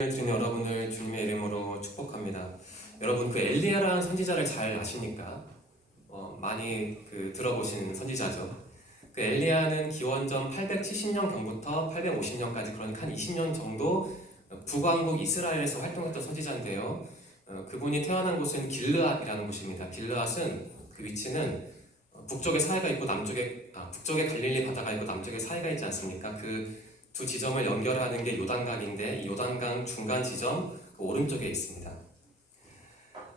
주님 여러분을 주님의 이름으로 축복합니다. 여러분 그 엘리야라는 선지자를 잘 아십니까? 어, 많이 그 들어보신 선지자죠. 그 엘리야는 기원전 870년 경부터 850년까지 그러니까 한 20년 정도 북왕국 이스라엘에서 활동했던 선지자인데요. 어, 그분이 태어난 곳은 길르앗이라는 곳입니다. 길르앗은 그 위치는 어, 북쪽에 사해가 있고 남쪽에 아, 북쪽에 갈릴리 바다가 있고 남쪽에 사해가 있지 않습니까? 그 두 지점을 연결하는 게 요단강인데 이 요단강 중간 지점 그 오른쪽에 있습니다.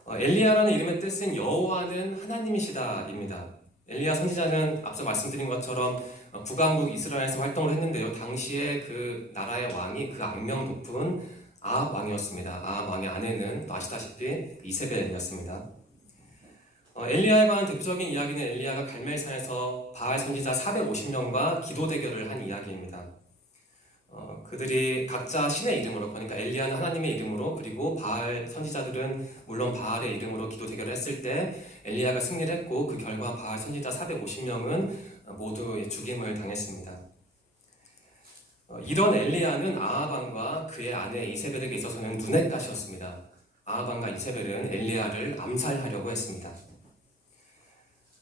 어, 엘리야라는 이름의 뜻은 여호와는 하나님이시다입니다. 엘리야 선지자는 앞서 말씀드린 것처럼 어, 북왕국 이스라엘에서 활동을 했는데요. 당시에 그 나라의 왕이 그 악명 높은 아합 왕이었습니다. 아합 왕의 아내는 또 아시다시피 이세벨이었습니다. 어, 엘리야에 관한 대표적인 이야기는 엘리야가 갈멜산에서 바알 선지자 450명과 기도 대결을 한 이야기입니다. 어, 그들이 각자 신의 이름으로 그러니까 엘리야는 하나님의 이름으로 그리고 바알 선지자들은 물론 바알의 이름으로 기도 대결을 했을 때 엘리야가 승리를 했고 그 결과 바알 선지자 450명은 모두 죽임을 당했습니다. 어, 이런 엘리야는 아하방과 그의 아내 이세벨에게 있어서는 눈의 가시였습니다. 아하방과 이세벨은 엘리야를 암살하려고 했습니다.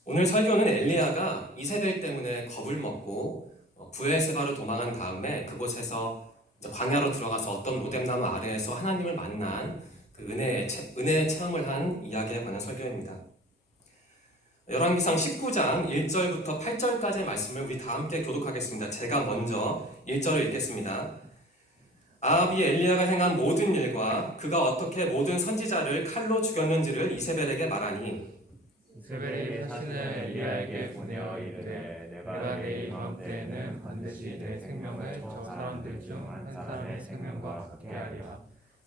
오늘 설교는 엘리야가 이세벨 때문에 겁을 먹고 어, 부엘세바로 도망한 다음에 그곳에서 광야로 들어가서 어떤 모뎀나무 아래에서 하나님을 만난 그 은혜의, 체- 은혜의 체험을 한 이야기에 관한 설교입니다. 열왕기상 19장 1절부터 8절까지의 말씀을 우리 다 함께 교독하겠습니다. 제가 먼저 1절을 읽겠습니다. 아합이 엘리야가 행한 모든 일과 그가 어떻게 모든 선지자를 칼로 죽였는지를 이세벨에게 말하니 이스라엘이 사신을 엘리야에게 보내어 이르되 내가 내 이방 때에는 반드시 내 생명을 저 사람들 중 한 사람의 생명과 같게 하리라.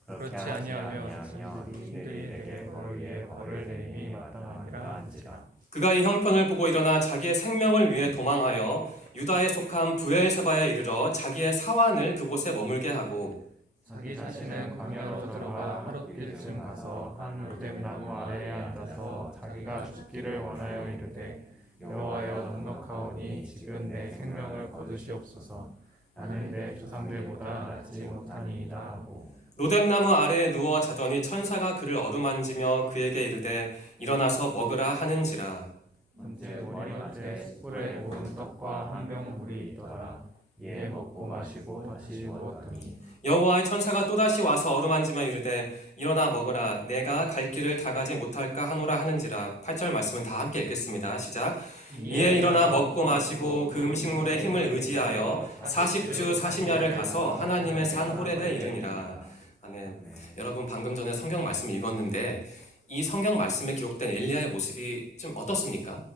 그렇지 아니하면 신들이 내게 벌 위에 벌을 내림이 마땅하니라 안지라. 그가 이 형편을 보고 일어나 자기의 생명을 위해 도망하여 유다에 속한 부엘세바에 이르러 자기의 사환을 그곳에 머물게 하고 자기 자신은 광야로 들어가 하룻길쯤 가서 한 로뎀나무 아래에 앉아서 자기가 죽기를 원하여 이르되 여호와여 넉넉하오니 지금 내 생명을 거두시옵소서. 나는 내 조상들보다 낫지 못하니이다 하고. 로뎀나무 아래에 누워 자더니 천사가 그를 어루만지며 그에게 이르되 일어나서 먹으라 하는지라. 언제 머리맡에 숯불에 모은 떡과 한 병 물이 있더라. 이에 먹고 마시고 다시 먹었더니. 여호와의 천사가 또다시 와서 어루만지며 이르되 일어나 먹으라 내가 갈 길을 다 가지 못할까 하노라 하는지라 8절 말씀은 다 함께 읽겠습니다 시작 이에 일어나 먹고 마시고 그 음식물의 힘을 의지하여 40주 40야를 가서 하나님의 산 호렙에 이르니라 아멘 여러분 방금 전에 성경 말씀 읽었는데 이 성경 말씀에 기록된 엘리야의 모습이 좀 어떻습니까?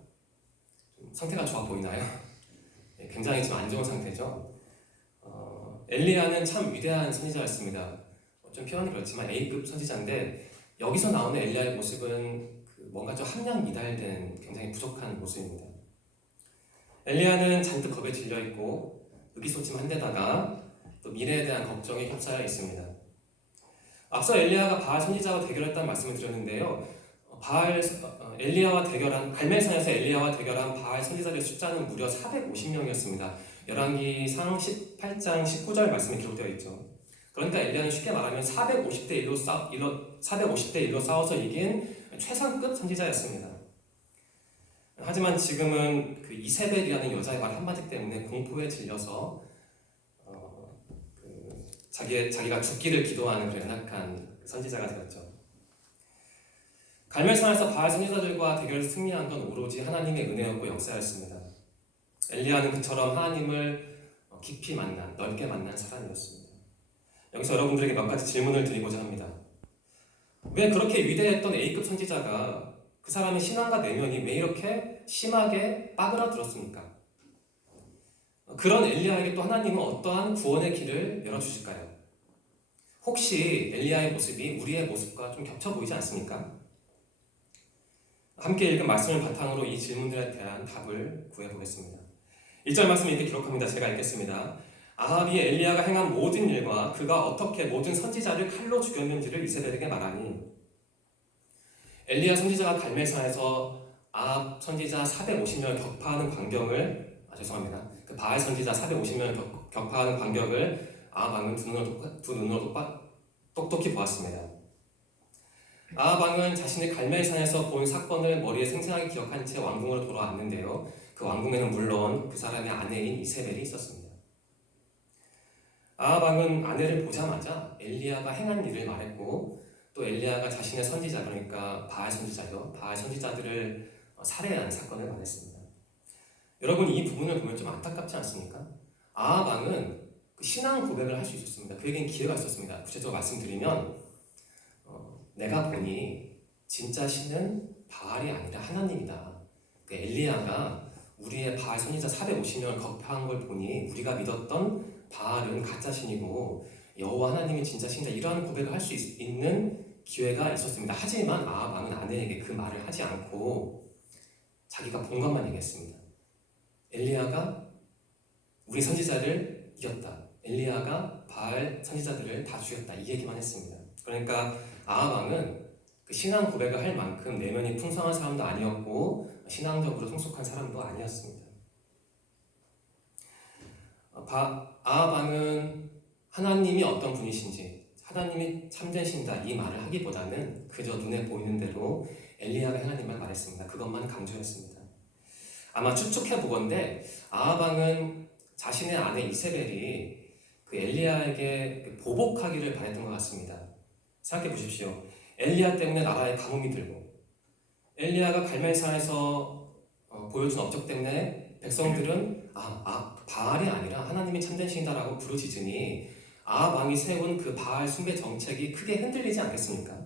좀 상태가 좋아 보이나요? 네, 굉장히 좀 안 좋은 상태죠. 어, 엘리야는 참 위대한 선지자였습니다. 어, 좀 표현이 그렇지만 A급 선지자인데 여기서 나오는 엘리야의 모습은 그 뭔가 좀 함량 미달된 굉장히 부족한 모습입니다. 엘리야는 잔뜩 겁에 질려 있고 의기소침한 데다가 또 미래에 대한 걱정이 휩싸여 있습니다. 앞서 엘리야가 바알 선지자와 대결했다는 말씀을 드렸는데요. 어, 바알 어, 엘리야와 대결한 갈멜산에서 엘리야와 대결한 바알 선지자들의 숫자는 무려 450명이었습니다. 열왕기상 18장 19절 말씀에 기록되어 있죠. 그러니까 엘리야는 쉽게 말하면 450대 1로 싸 1로 450대 1로 싸워서 이긴 최상급 선지자였습니다. 하지만 지금은 그 이세벨이라는 여자의 말 한마디 때문에 공포에 질려서 어, 그 자기 자기가 죽기를 기도하는 그런 연약한 선지자가 되었죠. 갈멜산에서 바알 선지자들과 대결에서 승리한 건 오로지 하나님의 은혜였고 역사였습니다. 엘리야는 그처럼 하나님을 어, 깊이 만난, 넓게 만난 사람이었습니다. 여기서 여러분들에게 몇 가지 질문을 드리고자 합니다. 왜 그렇게 위대했던 A급 선지자가 그 사람의 신앙과 내면이 왜 이렇게 심하게 빠그라들었습니까? 그런 엘리야에게 또 하나님은 어떠한 구원의 길을 열어주실까요? 혹시 엘리야의 모습이 우리의 모습과 좀 겹쳐 보이지 않습니까? 함께 읽은 말씀을 바탕으로 이 질문들에 대한 답을 구해보겠습니다. 1절 말씀 이렇게 기록합니다. 제가 읽겠습니다. 아합이 엘리야가 행한 모든 일과 그가 어떻게 모든 선지자를 칼로 죽였는지를 이세벨에게 말하니 엘리야 선지자가 갈멜산에서 아합 선지자 450명을 격파하는 광경을 아 죄송합니다. 그 바알 선지자 450명을 격, 격파하는 광경을 아합 왕은 두 눈으로 똑- 두 눈으로 똑똑히 보았습니다. 아합 왕은 자신의 갈멜산에서 본 사건을 머리에 생생하게 기억한 채 왕궁으로 돌아왔는데요. 그 왕궁에는 물론 그 사람의 아내인 이세벨이 있었습니다. 아합왕은 아내를 보자마자 엘리야가 행한 일을 말했고 또 엘리야가 자신의 선지자 그러니까 바알 선지자죠. 바알 선지자들을 어, 살해한 사건을 말했습니다. 여러분 이 부분을 보면 좀 안타깝지 않습니까? 아합왕은 그 신앙 고백을 할 수 있었습니다. 그에겐 기회가 있었습니다. 구체적으로 말씀드리면 어, 내가 보니 진짜 신은 바알이 아니라 하나님이다. 그 엘리야가 우리의 바알 선지자 450명을 거파한 걸 보니 우리가 믿었던 바알은 가짜 신이고 여호와 하나님이 진짜 신이다. 이러한 고백을 할 수 있는 기회가 있었습니다. 하지만 아합 왕은 아내에게 그 말을 하지 않고 자기가 본 것만 얘기했습니다. 엘리야가 우리 선지자를 이겼다. 엘리야가 바알 선지자들을 다 죽였다. 이 얘기만 했습니다. 그러니까 아합 왕은 그 신앙 고백을 할 만큼 내면이 풍성한 사람도 아니었고 신앙적으로 성숙한 사람도 아니었습니다. 어, 바, 아합 왕은 하나님이 어떤 분이신지 하나님이 참된 신다 이 말을 하기보다는 그저 눈에 보이는 대로 엘리야가 일만 말했습니다. 그것만 강조했습니다. 아마 추측해 보건데 아합 왕은 자신의 아내 이세벨이 그 엘리야에게 그 보복하기를 바랬던 것 같습니다. 생각해 보십시오. 엘리야 때문에 나라에 가뭄이 들고 엘리야가 갈멜산에서 어, 보여준 업적 때문에 백성들은 아, 아 바알이 아니라 하나님이 참된 신이다라고 부르짖으니 아합 왕이 세운 그 바알 숭배 정책이 크게 흔들리지 않겠습니까?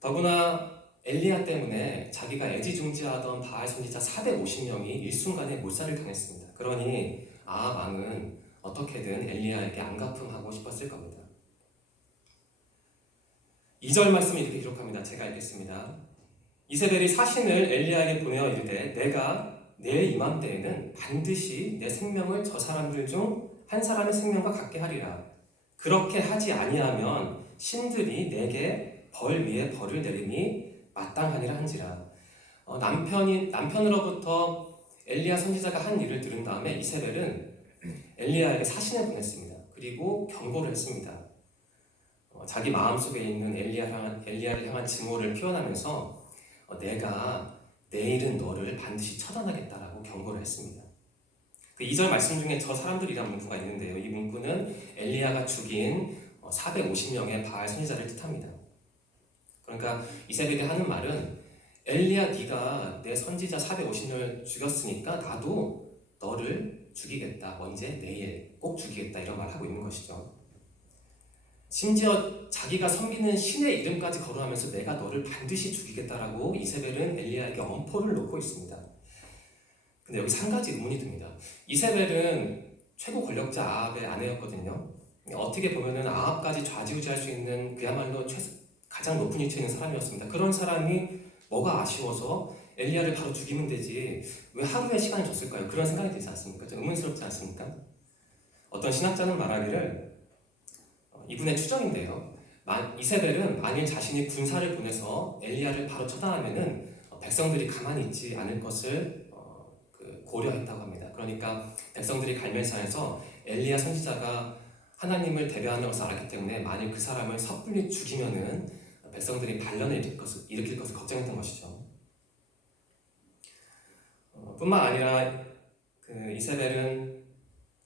더구나 엘리야 때문에 자기가 애지중지하던 바알 선지자 450명이 일순간에 몰살을 당했습니다. 그러니 아합 왕은 어떻게든 엘리야에게 안갚음하고 싶었을 겁니다. 2절 말씀을 이렇게 기록합니다. 제가 읽겠습니다. 이세벨이 사신을 엘리야에게 보내어 이르되 내가 내 이맘때에는 반드시 내 생명을 저 사람들 중 한 사람의 생명과 같게 하리라. 그렇게 하지 아니하면 신들이 내게 벌 위에 벌을 내리니 마땅하니라 한지라. 어, 남편이 남편으로부터 엘리야 선지자가 한 일을 들은 다음에 이세벨은 엘리야에게 사신을 보냈습니다. 그리고 경고를 했습니다. 어, 자기 마음속에 있는 엘리야 향한, 엘리야를 향한 증오를 표현하면서 어, 내가 내일은 너를 반드시 처단하겠다라고 경고를 했습니다. 그 2절 말씀 중에 저 사람들이라는 문구가 있는데요. 이 문구는 엘리야가 죽인 450명의 바알 선지자를 뜻합니다. 그러니까 이세벨이 하는 말은 엘리야 네가 내 선지자 450명을 죽였으니까 나도 너를 죽이겠다. 언제? 내일 꼭 죽이겠다. 이런 말 하고 있는 것이죠. 심지어 자기가 섬기는 신의 이름까지 거론하면서 내가 너를 반드시 죽이겠다라고 이세벨은 엘리야에게 엄포를 놓고 있습니다. 근데 여기 한 가지 의문이 듭니다. 이세벨은 최고 권력자 아합의 아내였거든요. 어떻게 보면은 아합까지 좌지우지할 수 있는 그야말로 최, 가장 높은 위치에 있는 사람이었습니다. 그런 사람이 뭐가 아쉬워서 엘리야를 바로 죽이면 되지 왜 하루의 시간을 줬을까요? 그런 생각이 들지 않습니까? 좀 의문스럽지 않습니까? 어떤 신학자는 말하기를 어, 이분의 추정인데요. 만- 이세벨은 만일 자신이 군사를 보내서 엘리야를 바로 처단하면은 어, 백성들이 가만히 있지 않을 것을 어, 그 고려했다고 합니다. 그러니까 백성들이 갈멜산에서 엘리야 선지자가 하나님을 대변하는 것을 알았기 때문에 만일 그 사람을 섣불리 죽이면은 백성들이 반란을 일으킬 것을, 일으킬 것을 걱정했던 것이죠. 어, 뿐만 아니라 그 이세벨은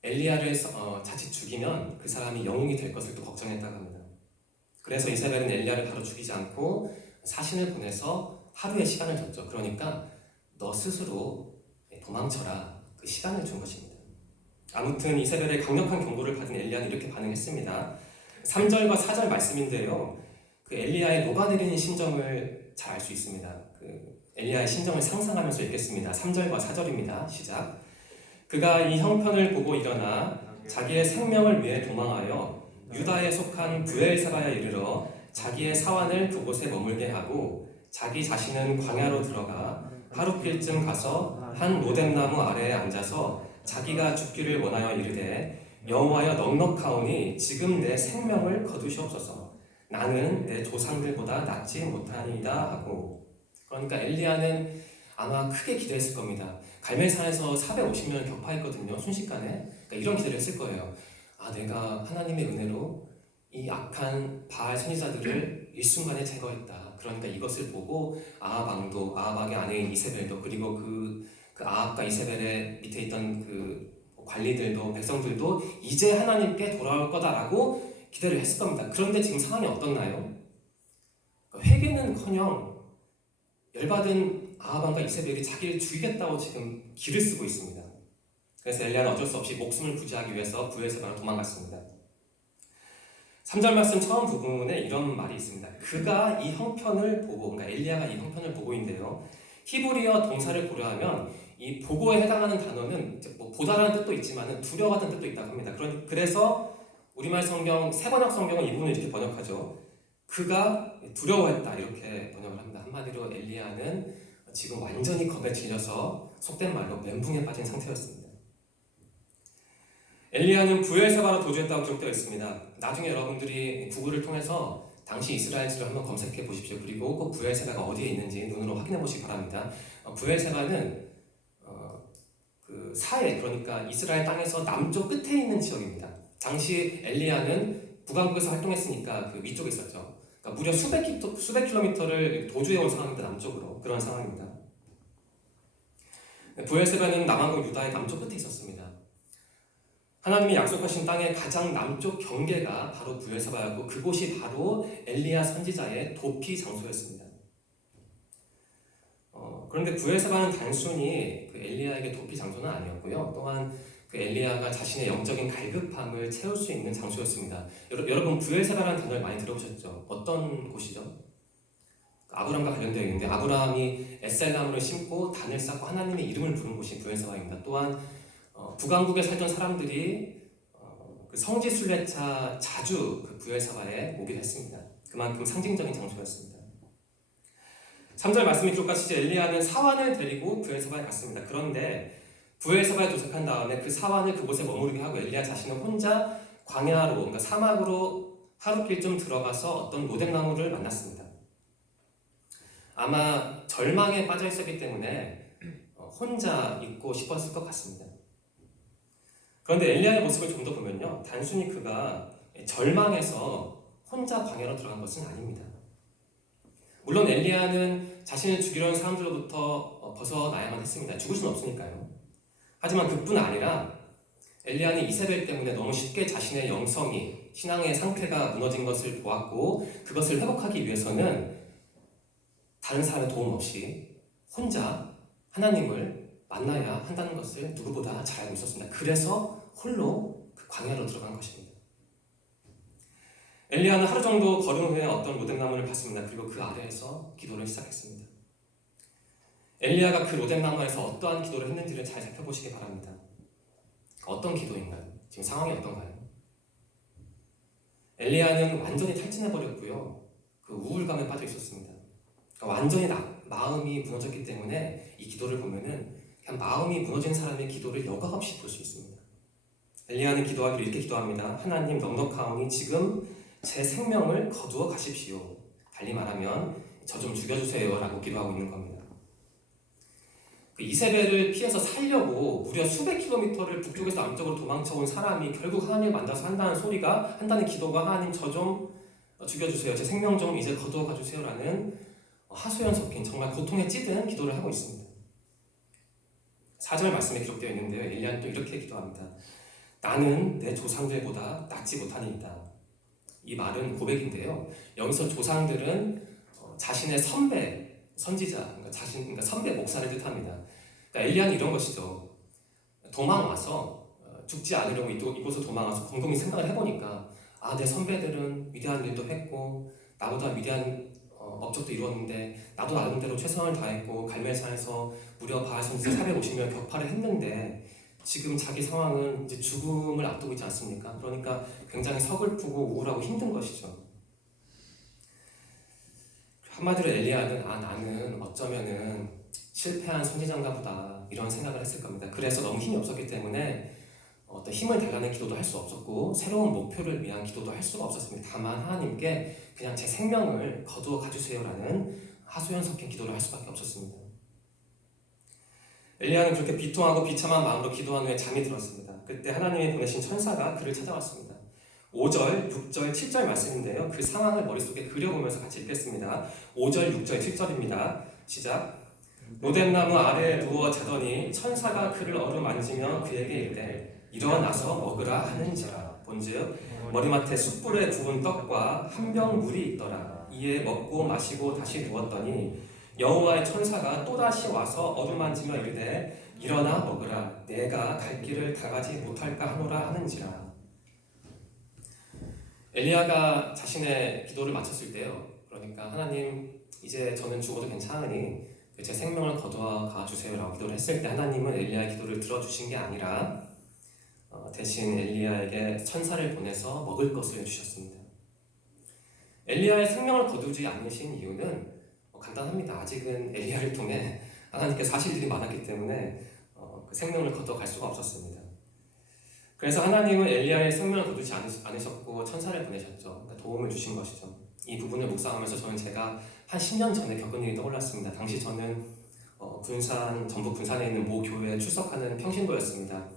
엘리야를 서- 어, 자칫 죽이면 그 사람이 영웅이 될 것을 또 걱정했다고 합니다. 그래서 이세벨은 엘리야를 바로 죽이지 않고 사신을 보내서 하루의 시간을 줬죠. 그러니까 너 스스로 도망쳐라. 그 시간을 준 것입니다. 아무튼 이세벨의 강력한 경고를 받은 엘리야는 이렇게 반응했습니다. 3절과 4절 말씀인데요. 그 엘리야의 녹아내리는 심정을 잘 알 수 있습니다. 그 엘리야의 심정을 상상하면서 읽겠습니다. 3절과 4절입니다. 시작. 그가 이 형편을 보고 일어나 자기의 생명을 위해 도망하여 유다에 속한 부엘사바에 이르러 자기의 사환을 그곳에 머물게 하고 자기 자신은 광야로 들어가 하루필쯤 가서 한 로뎀나무 아래에 앉아서 자기가 죽기를 원하여 이르되 여호와여 넉넉하오니 지금 내 생명을 거두시옵소서 나는 내 조상들보다 낫지 못하니이다 하고 그러니까 엘리야는 아마 크게 기대했을 겁니다. 갈멜산에서 450명을 격파했거든요. 순식간에. 그러니까 이런 기대를 했을 거예요. 아, 내가 하나님의 은혜로 이 악한 바알 선지자들을 일순간에 제거했다. 그러니까 이것을 보고 아합 왕도 아합의 아내인 이세벨도 그리고 그, 그 아합과 이세벨의 밑에 있던 그 관리들도 백성들도 이제 하나님께 돌아올 거다라고 기대를 했을 겁니다. 그런데 지금 상황이 어떻나요? 그러니까 회개는커녕 열받은 아합 왕과 이세벨이 자기를 죽이겠다고 지금 길을 쓰고 있습니다. 그래서 엘리야는 어쩔 수 없이 목숨을 부지하기 위해서 부엘세바로 도망갔습니다. 3절 말씀 처음 부분에 이런 말이 있습니다. 그가 이 형편을 보고, 그러니까 엘리야가 이 형편을 보고인데요. 히브리어 동사를 고려하면 이 보고에 해당하는 단어는 뭐 보다라는 뜻도 있지만 두려워하는 뜻도 있다고 합니다. 그래서 우리말 성경 세번역 성경은 이 부분을 이렇게 번역하죠. 그가 두려워했다 이렇게 번역을 합니다. 한마디로 엘리야는 지금 완전히 겁에 질려서 속된 말로 멘붕에 빠진 상태였습니다. 엘리야는 부엘세바로 도주했다고 기록되어 있습니다. 나중에 여러분들이 구글을 통해서 당시 이스라엘지를 한번 검색해 보십시오. 그리고 꼭 부엘세바가 어디에 있는지 눈으로 확인해 보시기 바랍니다. 어, 부엘세바는 어, 그 사해 그러니까 이스라엘 땅에서 남쪽 끝에 있는 지역입니다. 당시 엘리야는 북왕국에서 활동했으니까 그 위쪽에 있었죠. 그러니까 무려 수백, 킬로, 수백 킬로미터를 도주해 온 상황입니다. 남쪽으로 그런 상황입니다. 부엘세바는 남왕국 유다의 남쪽 끝에 있었습니다. 하나님이 약속하신 땅의 가장 남쪽 경계가 바로 부엘세바였고 그곳이 바로 엘리야 선지자의 도피 장소였습니다. 어, 그런데 부엘세바는 단순히 그 엘리야에게 도피 장소는 아니었고요. 또한 그 엘리야가 자신의 영적인 갈급함을 채울 수 있는 장소였습니다. 여러, 여러분 부엘세바라는 단어를 많이 들어보셨죠? 어떤 곳이죠? 아브라함과 관련되어 있는데 아브라함이 에셀나무를 심고 단을 쌓고 하나님의 이름을 부른 곳이 부엘세바입니다. 또한 어, 북왕국에 살던 사람들이 어, 그 성지 순례차 자주 그 부엘사바에 오기도 했습니다. 그만큼 상징적인 장소였습니다. 3절 말씀이 기록하시지 엘리야는 사환을 데리고 부엘사바에 갔습니다. 그런데 부엘사바에 도착한 다음에 그 사환을 그곳에 머무르게 하고 엘리야 자신은 혼자 광야로 그러니까 사막으로 하루길 좀 들어가서 어떤 로뎀나무를 만났습니다. 아마 절망에 빠져 있었기 때문에 어, 혼자 있고 싶었을 것 같습니다. 그런데 엘리야의 모습을 좀 더 보면요. 단순히 그가 절망해서 혼자 광야로 들어간 것은 아닙니다. 물론 엘리야는 자신을 죽이려는 사람들로부터 어, 벗어나야만 했습니다. 죽을 수는 없으니까요. 하지만 그뿐 아니라 엘리야는 이세벨 때문에 너무 쉽게 자신의 영성이 신앙의 상태가 무너진 것을 보았고 그것을 회복하기 위해서는 다른 사람의 도움 없이 혼자 하나님을 만나야 한다는 것을 누구보다 잘 알고 있었습니다. 그래서 홀로 그 광야로 들어간 것입니다. 엘리야는 하루 정도 걸은 후에 어떤 로뎀나무를 봤습니다. 그리고 그 아래에서 기도를 시작했습니다. 엘리야가 그 로뎀 나무에서 어떠한 기도를 했는지를 잘 살펴보시기 바랍니다. 어떤 기도인가요? 지금 상황이 어떤가요? 엘리야는 완전히 탈진해 버렸고요. 그 우울감에 빠져 있었습니다. 그러니까 완전히 나, 마음이 무너졌기 때문에 이 기도를 보면은 그냥 마음이 무너진 사람의 기도를 여과 없이 볼 수 있습니다. 엘리야는 기도하기를 이렇게 기도합니다. 하나님 넉넉하오니 지금 제 생명을 거두어 가십시오. 달리 말하면 저 좀 죽여주세요라고 기도하고 있는 겁니다. 그 이세벨을 피해서 살려고 무려 수백 킬로미터를 북쪽에서 남쪽으로 도망쳐온 사람이 결국 하나님 만나서 한다는 소리가 한다는 기도가 하나님 저 좀 죽여주세요. 제 생명 좀 이제 거두어 가 주세요라는 하소연 섞인 정말 고통에 찌든 기도를 하고 있습니다. 4절 말씀에 기록되어 있는데요. 또 이렇게 기도합니다. 나는 내 조상들보다 낫지 못하니이다. 이 말은 고백인데요. 여기서 조상들은 어, 자신의 선배 선지자, 그러니까 자신, 그러니까 선배 목사를 뜻합니다. 그러니까 엘리야는 이런 것이죠. 도망 와서 어, 죽지 않으려고 이곳, 이곳을 도망 와서 곰곰이 생각을 해보니까 아 내 선배들은 위대한 일도 했고 나보다 위대한 어, 업적도 이루었는데 나도 나름대로 최선을 다했고 갈멜산에서 무려 바알 선지자 450명 격파를 했는데 지금 자기 상황은 이제 죽음을 앞두고 있지 않습니까? 그러니까 굉장히 서글프고 우울하고 힘든 것이죠. 한마디로 엘리야는 아 나는 어쩌면은 실패한 선지자인가 보다 이런 생각을 했을 겁니다. 그래서 너무 힘이 없었기 때문에 어떤 힘을 달라는 기도도 할 수 없었고 새로운 목표를 위한 기도도 할 수가 없었습니다. 다만 하나님께 그냥 제 생명을 거두어 가주세요라는 하소연 섞인 기도를 할 수밖에 없었습니다. 엘리야는 그렇게 비통하고 비참한 마음으로 기도한 후에 잠이 들었습니다. 그때 하나님이 보내신 천사가 그를 찾아왔습니다. 5절, 6절, 7절 말씀인데요. 그 상황을 머릿속에 그려보면서 같이 읽겠습니다. 5절, 6절, 7절입니다. 시작. 로뎀나무 아래에 누워 자더니 천사가 그를 어루만지며 그에게 이르되 일어나서 먹으라 하는지라. 본즉 머리맡에 숯불에 구운 떡과 한 병 물이 있더라. 이에 먹고 마시고 다시 누웠더니 여호와의 천사가 또다시 와서 어루만지며 이르되 일어나 먹으라. 내가 갈 길을 다 가지 못할까 하노라 하는지라. 엘리야가 자신의 기도를 마쳤을 때요. 그러니까 하나님 이제 저는 죽어도 괜찮으니 제 생명을 거두어 가 주세요라고 기도를 했을 때 하나님은 엘리야의 기도를 들어주신 게 아니라 어, 대신 엘리야에게 천사를 보내서 먹을 것을 주셨습니다. 엘리야의 생명을 거두지 않으신 이유는 어, 간단합니다. 아직은 엘리야를 통해 하나님께 사실들이 많았기 때문에 어, 그 생명을 거둬갈 수가 없었습니다. 그래서 하나님은 엘리야의 생명을 거두지 않으- 않으셨고 천사를 보내셨죠. 그러니까 도움을 주신 것이죠. 이 부분을 묵상하면서 저는 제가 한 10년 전에 겪은 일이 떠올랐습니다. 당시 저는 어, 군산 전북 군산에 있는 모 교회에 출석하는 평신도였습니다.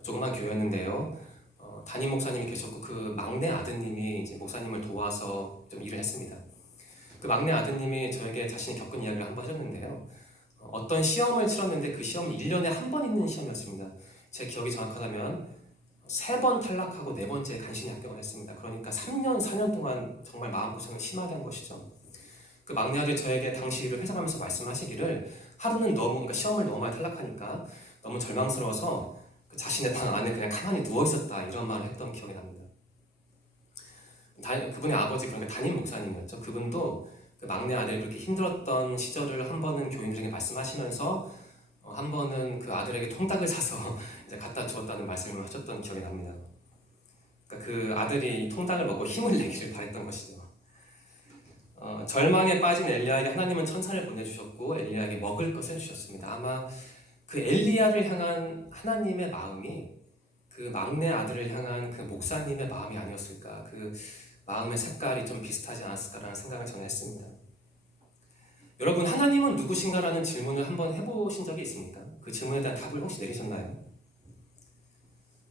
조그만 교회였는데요. 어, 담임 목사님이 계셨고 그 막내 아드님이 이제 목사님을 도와서 좀 일을 했습니다. 그 막내 아드님이 저에게 자신이 겪은 이야기를 한 번 하셨는데요. 어, 어떤 시험을 치렀는데 그 시험은 1년에 한 번 있는 시험이었습니다. 제 기억이 정확하다면 세 번 탈락하고 네 번째 간신히 합격을 했습니다. 그러니까 3년, 4년 동안 정말 마음고생을 심하게 한 것이죠. 그 막내 아들이 저에게 당시 일을 회상하면서 말씀하시기를 하루는 너무 그러니까 시험을 너무 많이 탈락하니까 너무 절망스러워서 그 자신의 방 안에 그냥 가만히 누워 있었다 이런 말을 했던 기억이 납니다. 다, 그분의 아버지 그런데 담임 목사님이었죠. 그분도 그 막내 아들이 그렇게 힘들었던 시절을 한 번은 교인들에게 말씀하시면서 어, 한 번은 그 아들에게 통닭을 사서 이제 갖다 주었다는 말씀을 하셨던 기억이 납니다. 그러니까 그 아들이 통닭을 먹고 힘을 내기를 바랬던 것이죠. 어, 절망에 빠진 엘리야에게 하나님은 천사를 보내주셨고 엘리야에게 먹을 것을 주셨습니다. 아마 그 엘리야를 향한 하나님의 마음이 그 막내 아들을 향한 그 목사님의 마음이 아니었을까 그 마음의 색깔이 좀 비슷하지 않았을까라는 생각을 저는 했습니다. 여러분 하나님은 누구신가라는 질문을 한번 해보신 적이 있습니까? 그 질문에 대한 답을 혹시 내리셨나요?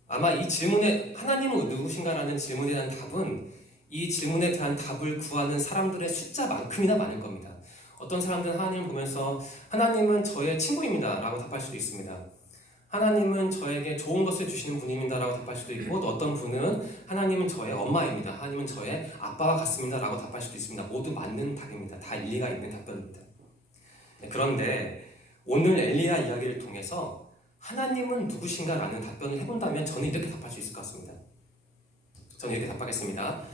아마 이 질문에 하나님은 누구신가라는 질문에 대한 답은 이 질문에 대한 답을 구하는 사람들의 숫자만큼이나 많을 겁니다. 어떤 사람들은 하나님을 보면서 하나님은 저의 친구입니다 라고 답할 수도 있습니다. 하나님은 저에게 좋은 것을 주시는 분입니다 라고 답할 수도 있고 또 어떤 분은 하나님은 저의 엄마입니다. 하나님은 저의 아빠와 같습니다 라고 답할 수도 있습니다. 모두 맞는 답입니다. 다 일리가 있는 답변입니다. 네, 그런데 오늘 엘리야 이야기를 통해서 하나님은 누구신가 라는 답변을 해본다면 저는 이렇게 답할 수 있을 것 같습니다. 저는 이렇게 답하겠습니다.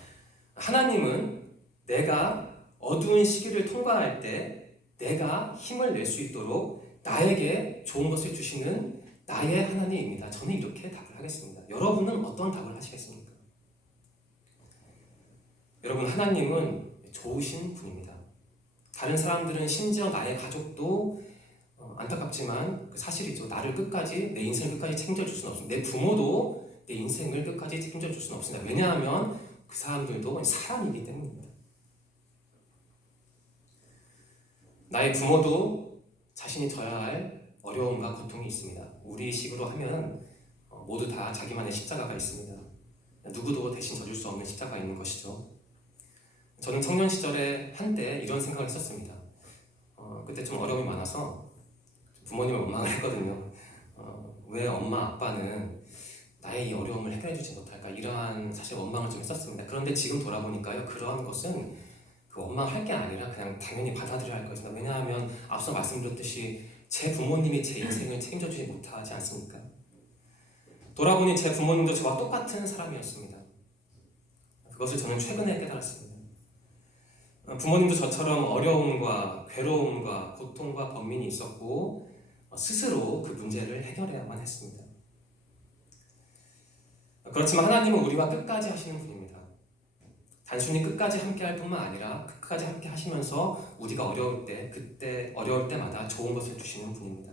하나님은 내가 어두운 시기를 통과할 때 내가 힘을 낼 수 있도록 나에게 좋은 것을 주시는 나의 하나님입니다. 저는 이렇게 답을 하겠습니다. 여러분은 어떤 답을 하시겠습니까? 여러분, 하나님은 좋으신 분입니다. 다른 사람들은 심지어 나의 가족도 어, 안타깝지만 그 사실이죠. 나를 끝까지 내 인생을 끝까지 챙겨줄 수는 없습니다. 내 부모도 내 인생을 끝까지 책임져 줄 수는 없습니다. 왜냐하면 그 사람들도 사람이기 때문입니다. 나의 부모도 자신이 져야 할 어려움과 고통이 있습니다. 우리 식으로 하면 어, 모두 다 자기만의 십자가가 있습니다. 누구도 대신 져줄 수 없는 십자가가 있는 것이죠. 저는 청년 시절에 한때 이런 생각을 했었습니다. 어, 그때 좀 어려움이 많아서 부모님을 원망을 했거든요. 어, 왜 엄마 아빠는 나의 이 어려움을 해결해주지 못할까 이러한 사실 원망을 좀 했었습니다. 그런데 지금 돌아보니까요 그러한 것은 그 원망할 게 아니라 그냥 당연히 받아들여야 할 것입니다. 왜냐하면 앞서 말씀드렸듯이 제 부모님이 제 인생을 책임져 주지 못하지 않습니까? 돌아보니 제 부모님도 저와 똑같은 사람이었습니다. 그것을 저는 최근에 깨달았습니다. 어, 부모님도 저처럼 어려움과 괴로움과 고통과 번민이 있었고 어, 스스로 그 문제를 해결해야만 했습니다. 그렇지만 하나님은 우리와 끝까지 하시는 분입니다. 단순히 끝까지 함께 할 뿐만 아니라 끝까지 함께 하시면서 우리가 어려울 때, 그때 어려울 때마다 좋은 것을 주시는 분입니다.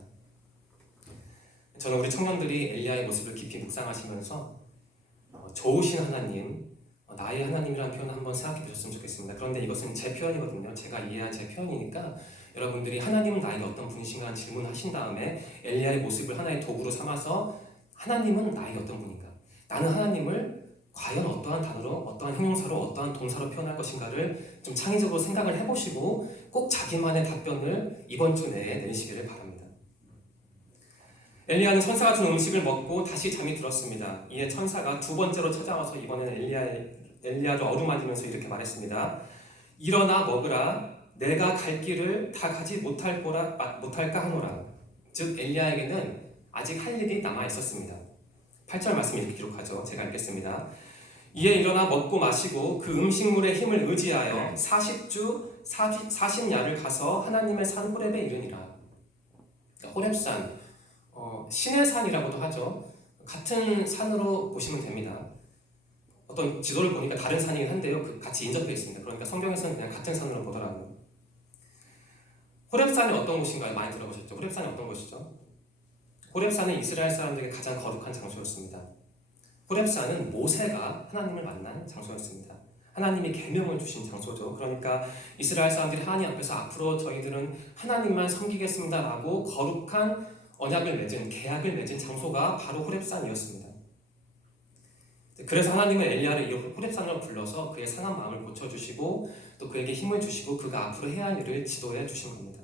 저는 우리 청년들이 엘리야의 모습을 깊이 묵상하시면서 어, 좋으신 하나님, 어, 나의 하나님이라는 표현을 한번 생각해 보셨으면 좋겠습니다. 그런데 이것은 제 표현이거든요. 제가 이해한 제 표현이니까 여러분들이 하나님은 나에게 어떤 분이신가 하는 질문을 하신 다음에 엘리야의 모습을 하나의 도구로 삼아서 하나님은 나에게 어떤 분인가? 나는 하나님을 과연 어떠한 단어로, 어떠한 형용사로, 어떠한 동사로 표현할 것인가를 좀 창의적으로 생각을 해보시고 꼭 자기만의 답변을 이번 주 내에 내시기를 바랍니다. 엘리야는 천사가 준 음식을 먹고 다시 잠이 들었습니다. 이에 천사가 두 번째로 찾아와서 이번에는 엘리야, 엘리야를 어루만지면서 이렇게 말했습니다. 일어나 먹으라. 내가 갈 길을 다 가지 못할 거라 아, 못할까 하노라. 즉 엘리야에게는 아직 할 일이 남아 있었습니다. 8절 말씀 이렇게 기록하죠. 제가 읽겠습니다. 이에 일어나 먹고 마시고 그 음식물의 힘을 의지하여 40주 40, 40야를 가서 하나님의 산 호렙에 이르니라. 그러니까 호렙산, 어, 신의 산이라고도 하죠. 같은 산으로 보시면 됩니다. 어떤 지도를 보니까 다른 산이긴 한데요. 그 같이 인접해 있습니다. 그러니까 성경에서는 그냥 같은 산으로 보더라고요. 호렙산이 어떤 곳인가요? 많이 들어보셨죠? 호렙산이 어떤 곳이죠? 호렙산은 이스라엘 사람들에게 가장 거룩한 장소였습니다. 호렙산은 모세가 하나님을 만난 장소였습니다. 하나님이 계명을 주신 장소죠. 그러니까 이스라엘 사람들이 하나님 앞에서 앞으로 저희들은 하나님만 섬기겠습니다라고 거룩한 언약을 맺은 계약을 맺은 장소가 바로 호렙산이었습니다. 그래서 하나님은 엘리야를 이 호렙산으로 불러서 그의 상한 마음을 고쳐주시고 또 그에게 힘을 주시고 그가 앞으로 해야 할 일을 지도해 주신 겁니다.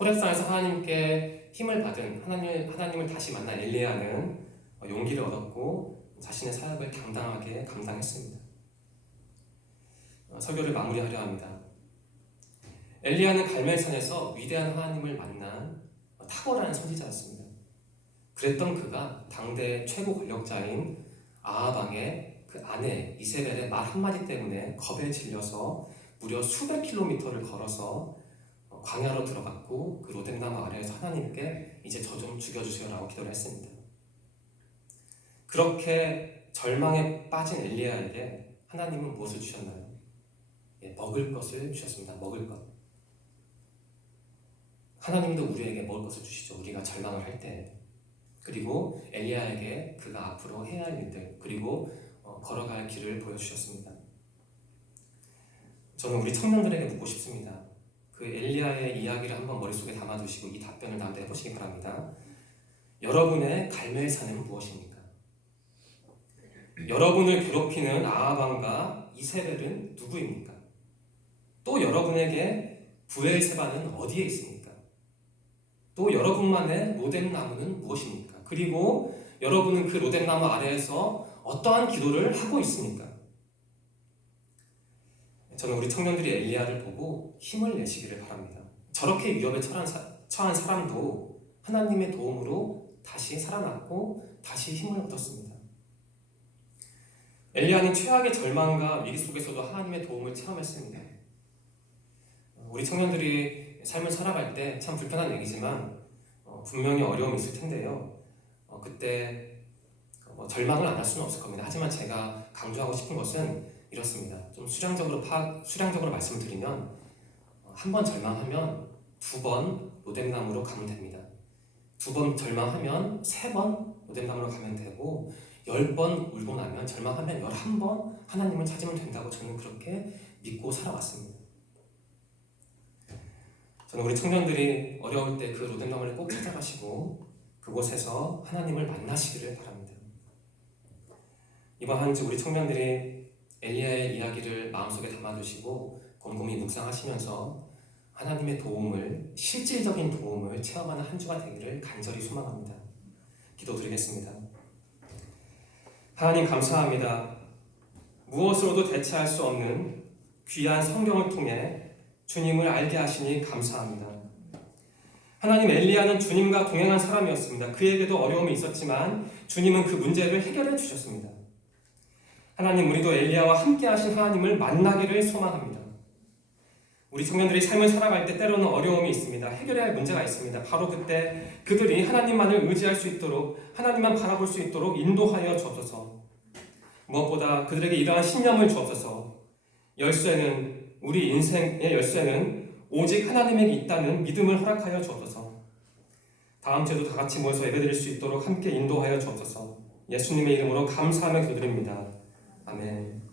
호렙산에서 하나님께 힘을 받은 하나님, 하나님을 다시 만난 엘리야는 용기를 얻었고 자신의 사역을 당당하게 감당했습니다. 어, 설교를 마무리하려 합니다. 엘리야는 갈멜산에서 위대한 하나님을 만난 탁월한 선지자였습니다. 그랬던 그가 당대 최고 권력자인 아하방의 그 아내 이세벨의 말 한마디 때문에 겁에 질려서 무려 수백 킬로미터를 걸어서 어, 광야로 들어갔고 그 로뎀나무 아래에서 하나님께 이제 저 좀 죽여주세요라고 기도를 했습니다. 그렇게 절망에 빠진 엘리야에게 하나님은 무엇을 주셨나요? 예, 먹을 것을 주셨습니다. 먹을 것. 하나님도 우리에게 먹을 것을 주시죠. 우리가 절망을 할 때. 그리고 엘리야에게 그가 앞으로 해야 할 일들 그리고 어, 걸어갈 길을 보여주셨습니다. 저는 우리 청년들에게 묻고 싶습니다. 그 엘리야의 이야기를 한번 머릿속에 담아두시고 이 답변을 나한테 해보시기 바랍니다. 여러분의 갈멜산은 무엇입니까? 여러분을 괴롭히는 아하방과 이세벨은 누구입니까? 또 여러분에게 부엘세바는 어디에 있습니까? 또 여러분만의 로뎀나무는 무엇입니까? 그리고 여러분은 그 로뎀나무 아래에서 어떠한 기도를 하고 있습니까? 저는 우리 청년들이 엘리야를 보고 힘을 내시기를 바랍니다. 저렇게 위협에 처한, 사, 처한 사람도 하나님의 도움으로 다시 살아났고 다시 힘을 얻었습니다. 엘리야는 최악의 절망과 위기 속에서도 하나님의 도움을 체험했습니다. 우리 청년들이 삶을 살아갈 때 참 불편한 얘기지만 어, 분명히 어려움이 있을 텐데요. 어, 그때 뭐 절망을 안 할 수는 없을 겁니다. 하지만 제가 강조하고 싶은 것은 이렇습니다. 좀 수량적으로 파, 수량적으로 말씀을 드리면 어, 한번 절망하면 두 번 로뎀나무로 가면 됩니다. 두 번 절망하면 세 번 로뎀나무로 가면 되고 열 번 울고 나면 절망하면 열한 번 하나님을 찾으면 된다고 저는 그렇게 믿고 살아왔습니다. 저는 우리 청년들이 어려울 때 그 로뎀나무를 꼭 찾아가시고 그곳에서 하나님을 만나시기를 바랍니다. 이번 한 주 우리 청년들이 엘리야의 이야기를 마음속에 담아두시고 곰곰이 묵상하시면서 하나님의 도움을 실질적인 도움을 체험하는 한 주가 되기를 간절히 소망합니다. 기도드리겠습니다. 하나님 감사합니다. 무엇으로도 대체할 수 없는 귀한 성경을 통해 주님을 알게 하시니 감사합니다. 하나님 엘리야는 주님과 동행한 사람이었습니다. 그에게도 어려움이 있었지만 주님은 그 문제를 해결해 주셨습니다. 하나님 우리도 엘리야와 함께 하신 하나님을 만나기를 소망합니다. 우리 청년들이 삶을 살아갈 때 때로는 어려움이 있습니다. 해결해야 할 문제가 있습니다. 바로 그때 그들이 하나님만을 의지할 수 있도록 하나님만 바라볼 수 있도록 인도하여 주옵소서. 무엇보다 그들에게 이러한 신념을 주옵소서. 열쇠는 우리 인생의 열쇠는 오직 하나님에게 있다는 믿음을 허락하여 주옵소서. 다음 주에도 다 같이 모여서 예배드릴 수 있도록 함께 인도하여 주옵소서. 예수님의 이름으로 감사하며 기도드립니다. 아멘.